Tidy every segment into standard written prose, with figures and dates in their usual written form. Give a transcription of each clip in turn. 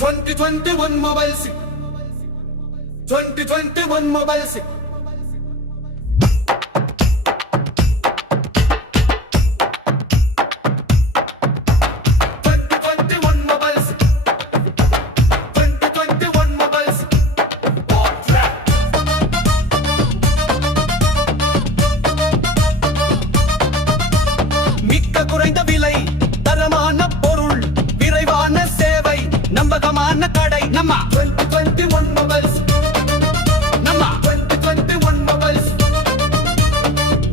2021 mobiles 2021 mobiles குறைந்த விலை தரமான பொருள் விரைவான சேவை நம்பகமான கடை நம்ம 2021 mobiles நம்ம 2021 mobiles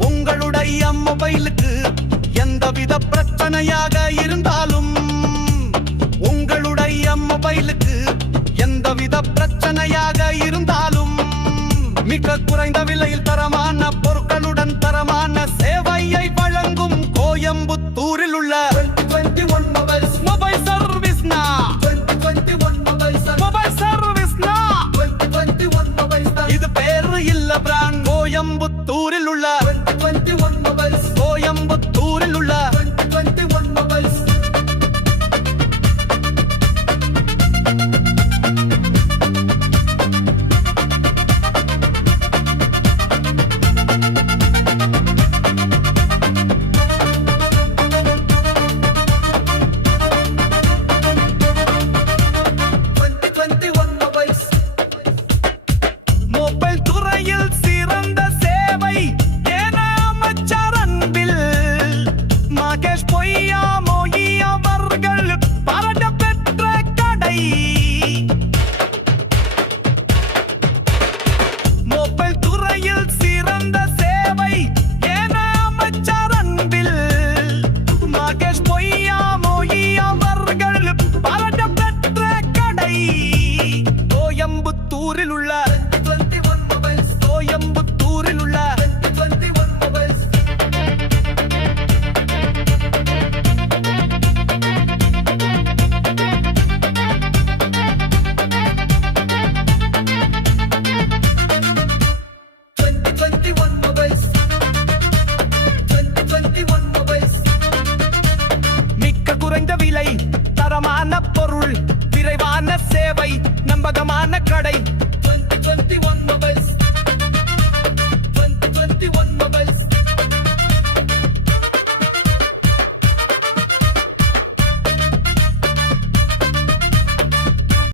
உங்களுடைய மொபைலுக்கு எந்தவித பிரச்சனையாக இருந்தாலும் உங்களுடைய மொபைலுக்கு எந்தவித பிரச்சனையாக இருந்தாலும் மிக குறைந்த விலையில்